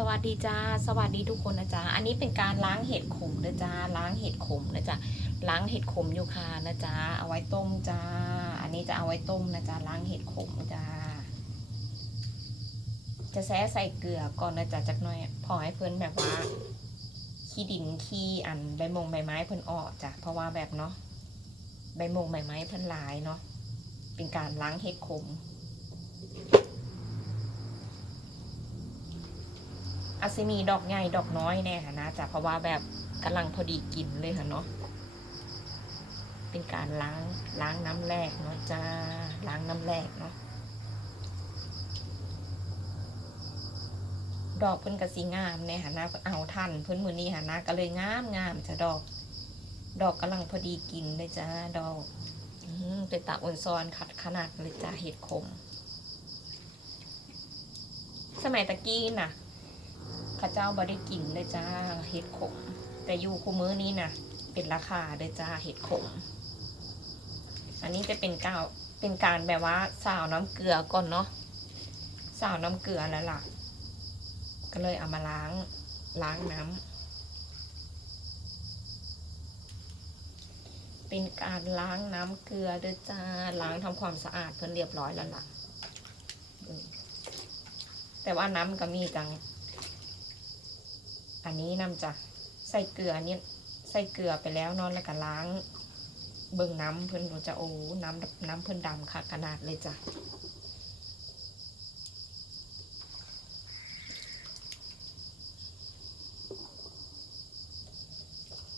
สวัสดีจ้า สวัสดีทุกคนนะจ๊ะ อันนี้เป็นการล้างเห็ดขมนะจ๊ะ ล้างเห็ดขมนะจ๊ะ ล้างเห็ดขมยูคานะจ๊ะ เอาไว้ต้มจ้า อันนี้จะเอาไว้ต้มนะจ๊ะ ล้างเห็ดขมจ้า จะแซะใส่เกลือก่อนนะจ๊ะจักหน่อย พอให้เพื่อนแบบว่า ขี้ดินขี้อันใบมงใบไม้เพื่อนออกจ้ะ เพราะว่าแบบเนาะ ใบมงใบไม้เพื่อนลายเนาะ เป็นการล้างเห็ดขม อาจจะมีดอกใหญ่ดอกน้อยแน่ค่ะนะจ๊ะเพราะว่าแบบกำลังพอดีกินเลยค่ะเนาะเป็นการล้างล้างน้ำแรกเนาะจ้าล้างน้ำแรกเนาะดอกเพิ่นกระสีงามเนี่ยค่ะนะเอาทันเพิ่นมือนี้ค่ะนะก็เลยงามงามจะดอก ดอกกำลังพอดีกินเลยจ้าดอกอืมเป็นตาอ่อนซอนขัดขนาดเลยจ้าเห็ดขม สมัยตะกี้น่ะ ข้าเจ้าบ่ได้กินเลยจ้าเห็ดขม แต่อยู่คู่มื้อนี้นะเป็นราคาเลยจ้าเห็ดขม อันนี้จะเป็นกาวเป็นการแบบว่าสาวน้ำเกลือก่อนเนาะสาวน้ำเกลือแล้วล่ะ ก็เลยเอามาล้างล้างน้ำเป็นการล้างน้ำเกลือเด้อจ้าล้างทำความสะอาดเพื่อเรียบร้อยแล้วล่ะแต่ว่าน้ำก็มีจัง อันนี้นำจะใส่เกลือเนี่ยใส่เกลือไปแล้วนอนแล้วก็ล้าง เบิ่งน้ำเพิ่นจะโอ้น้ำน้ำเพิ่นดำค่ะขนาดเลยจ้ะ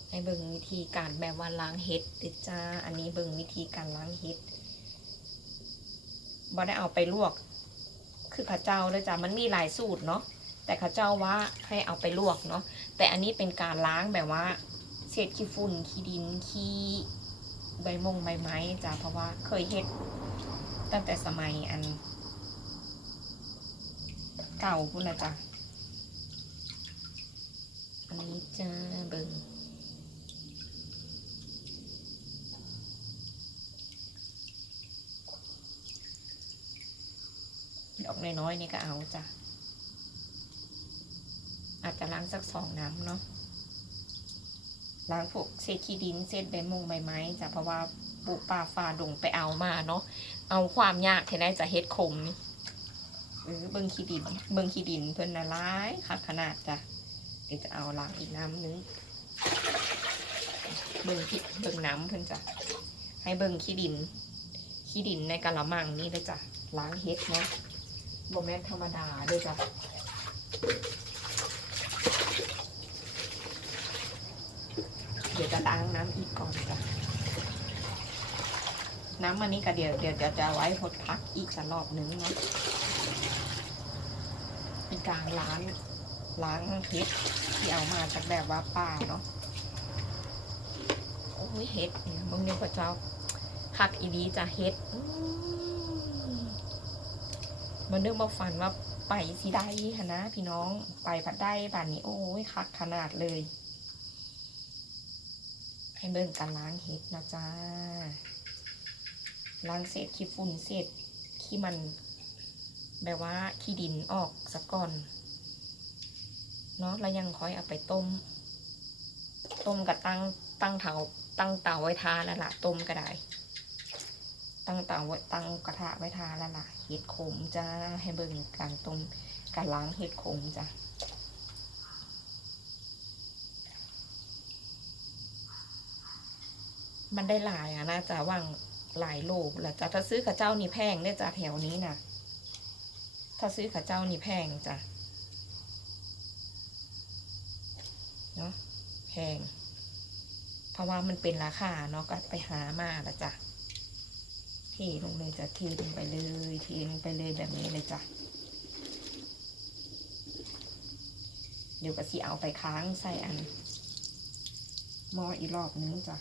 ให้เบิ่งวิธีการแบบว่าล้างเห็ดจ้า อันนี้เบิ่งวิธีการล้างเห็ดบ่ได้เอาไปลวก คือข้าเจ้าเลยจ้ะ มันมีหลายสูตรเนาะ แต่เข้าเจ้าว่าให้เอาไปลวกเนาะแต่อันนี้เป็นการล้างแบบว่าเศษขี้ฝุ่นขี้ดินขี้ใบมงใบไม้จ้ะเพราะว่าเคยเฮ็ดตั้งแต่สมัยอัน เก่าพุ่นละจ้ะอันนี้จ้าเบิงดอกน้อยๆนี่ก็เอาจ้ะ จะล้างสักสองน้ำเนาะล้างพวกเศษขี้ดินเศษใบมงใบไม้จ้ะเพราะว่าปลูกป่าฝ่าดงไปเอามาเนาะเอาความยากที่ได้จะเฮ็ดคมนี่เออเบิ่งขี้ดินเบิ่งขี้ดินเพิ่นน่ะร้ายคักขนาดจ้ะเดี๋ยวจะเอาล้างอีกน้ำนึงเบิ่งขี้เบิ่งน้ำเพิ่นจ้ะให้เบิ่งขี้ดิน ขี้ดินในกะละมังนี่เลยจ้ะล้างเฮ็ดเนาะบ่แม่นธรรมดาด้อจ้ะ เดี๋ยวจะล้าง น้ำอีกก่อนจ้ะน้ำอันนี้ก็เดี๋ยวเดี๋ยวจะจะไว้พดพักอีกสักรอบหนึ่งเนาะเป็นการล้างล้างเห็ดที่เอามาจากแบบว่าป่าเนาะโอ้ยเห็ดมึงเนี่ยพระเจ้าคักอีดีจะเห็ดอื้อมันนึกมาฝันว่าไปสิได้ฮะนะ พี่น้องไปพัดได้ป่านนี้โอ้ยคักขนาดเลย ให้เบิ่งการล้างเห็ดนะจ้าล้างเศษขี้ฝุ่นเศษขี้มันแบบว่าขี้ดินออกสักก่อนเนาะแล้วยังค่อยเอาไปต้ม ต้มกับตั้งตั้งเตาตั้งเตาไว้ทาแล้วล่ะต้มก็ได้ตั้งเตาไว้ตั้งกระทะไว้ทาแล้วล่ะเห็ดขมจ้าให้เบิ่งการต้มการล้างเห็ดขมจ้า มันได้หลายอะนะจ๊ะว่างหลายโลบแล้วจ้ะถ้าซื้อข้าเจ้านี่แพงเนี่ยจ้ะแถวนี้นะถ้าซื้อข้าเจ้านี่แพงจ้ะเนาะแพง เพราะว่ามันเป็นราคาเนาะก็ไปหามาละจ้ะเทลงเลยจ้ะเทลงไปเลยเทลงไปเลยแบบนี้เลยจ้ะเดี๋ยวก็สิเอาไปค้างใส่อันหม้ออีกรอบนึงจ้ะ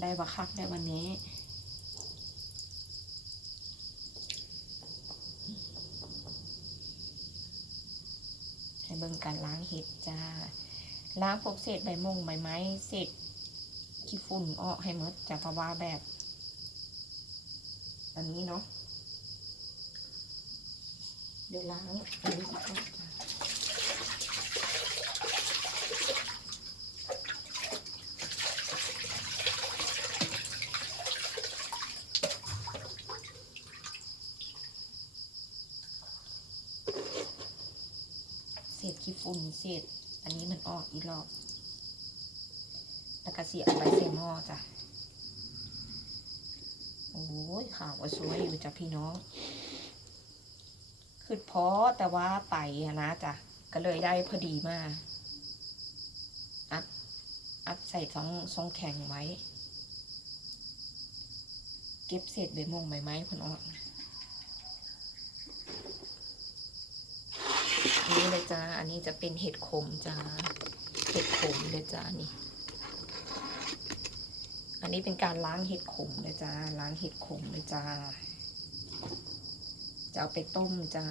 ได้บะคักได้วันนี้ให้เบิ่งการล้างเห็ดจ้า ล้างพวกเศษใบมงใบไม้เศษขี้ฝุ่นออกให้หมดจะเพราะว่าแบบอันนี้เนาะเดี๋ยวล้างอันนี้ก่อน ศษขี้ฝุ่นเศษ อันนี้มันออกอีกรอบ แล้วก็เสียบไปใส่หม้อจ้ะ โอ้ยข่าวว่าสวยอยู่จ้ะพี่น้องคือพอแต่ว่าไปนะจ้ะ ก็เลยได้พอดีมากอัดอัดใส่ซองซองแข็งไว้ เก็บเศษใบมงใบไม้ผลออกนี่เลย จ้า อันนี้จะเป็นเห็ดขมจ้า เห็ดขมเลยจ้านี่ อันนี้เป็นการล้างเห็ดขมเลยจ้า ล้างเห็ดขมเลยจ้า จะเอาไปต้มจ้า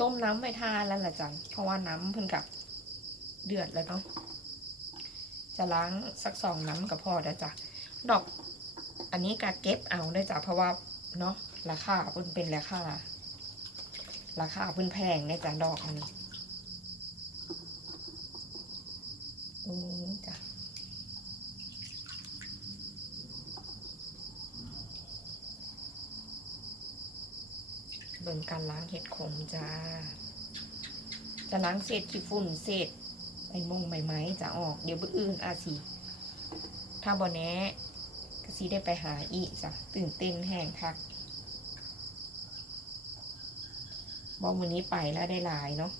ต้มน้ำไม่ทานแล้วล่ะจ้ะเพราะว่าน้ำเพิ่นกับเดือดแล้วเนาะ จะล้างสักสองน้ำกับพอแล้จ้ะ ดอกอันนี้กะเก็บเอาได้จ้ะเพราะว่า เนาะราคาเพิ่นเป็นราคาราคาเพิ่นแพงได้จ้ะดอกอันนี้ตรงนี้จ้ะเบิ่งการล้างเห็ดขมจ้า จะล้างเศษขี้ฝุ่นเศษใบมงใบไม้จะออก เดี๋ยวบื้ออื่นอาสิถ้าบ่แน ก็สิได้ไปหาอีจ้ะตื่นเต้นแห้งคักบอวันนี้ไปแล้วได้หลายเนาะ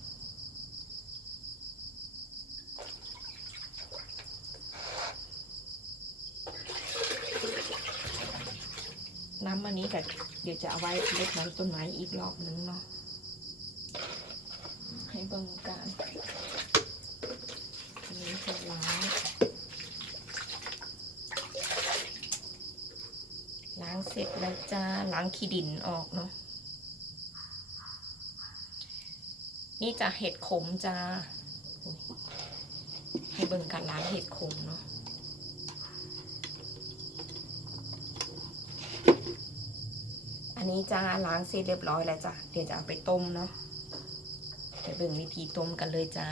น้ำอันนี้กับเดี๋ยวจะเอาไว้เล็ดน้ำต้นไม้อีกรอบนึงเนาะให้เบิ่งกันอันนี้จะล้างล้าง เสร็จแล้วจ้าล้างขี้ดินออกเนาะนี่จะเห็ดขมจ้าให้เบิ่งการล้างเห็ดขมเนาะอันนี้จ้าล้างเสร็จเรียบร้อยแล้วจ้ะเดี๋ยวจะเอาไปต้มเนาะไปเบิ่งวิธีต้มกันเลยจ้า